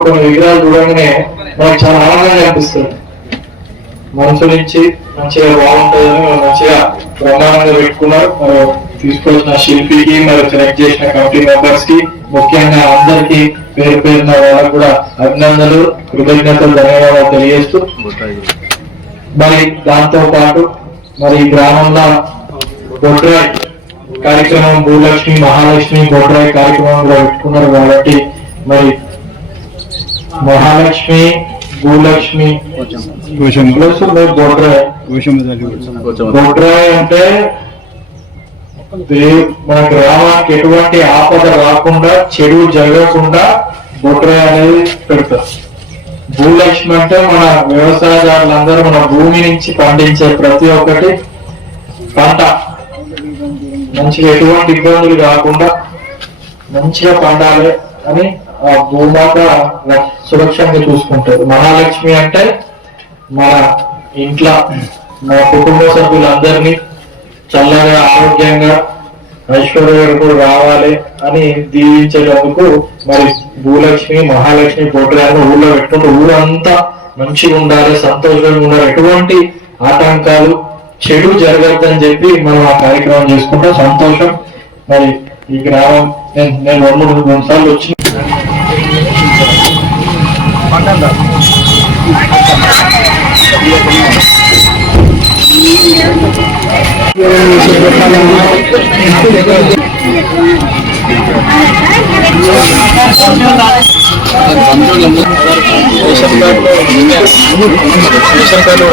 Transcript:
కొన్ని విగ్రహాలు చూడగానే మనకు చాలా ఆనందంగా అనిపిస్తుంది. మనసు నుంచి మంచిగా బాగుంటుందని మంచిగా బ్రహ్మాండంగా పెట్టుకున్నారు. మరి తీసుకొచ్చిన శిల్పికి మరి సెలెక్ట్ చేసిన కమిటీ మెంబర్స్ కి ముఖ్యంగా అందరికీ పేరు పేరున వాళ్ళకు కూడా అభినందనలు, కృతజ్ఞతలు, ధన్యవాదాలు తెలియజేస్తూ మరి దాంతో పాటు మరి గ్రామంలో బొడ్రాయి కార్యక్రమం, భూలక్ష్మి మహాలక్ష్మి బొడ్రాయి కార్యక్రమం కూడా పెట్టుకున్నారు. కాబట్టి మరి మహాలక్ష్మి, భూలక్ష్మి, బొడ్రాయి అంటే మన గ్రామానికి ఎటువంటి ఆపద రాకుండా, చెడు జరగకుండా బొడ్రాయి అనేది పెడతారు. భూలక్ష్మి అంటే మన వ్యవసాయదారులందరూ మన భూమి నుంచి పండించే ప్రతి ఒక్కటి పంట మంచిగా ఎటువంటి ఇబ్బందులు కాకుండా మంచిగా పండాలి అని ఆ భూమాత సురక్షంగా చూసుకుంటారు. మహాలక్ష్మి అంటే మన ఇంట్లో మన కుటుంబ సభ్యులందరినీ చల్లగా, ఆరోగ్యంగా, ఐశ్వర్యంగా రావాలి అని దీవించేటందుకు మరి భూలక్ష్మి, మహాలక్ష్మి బొడ్రాయిని ఊళ్ళో పెట్టుకుంటూ ఊరంతా మంచిగా ఉండాలి, సంతోషంగా ఉండాలి, ఎటువంటి ఆటంకాలు, చెడు జరగద్దని చెప్పి మనం ఆ కార్యక్రమం చేసుకుంటాం. సంతోషం. మరి ఈ గ్రామం నేను 2-3 సార్లు వచ్చి రేషన్ కార్డు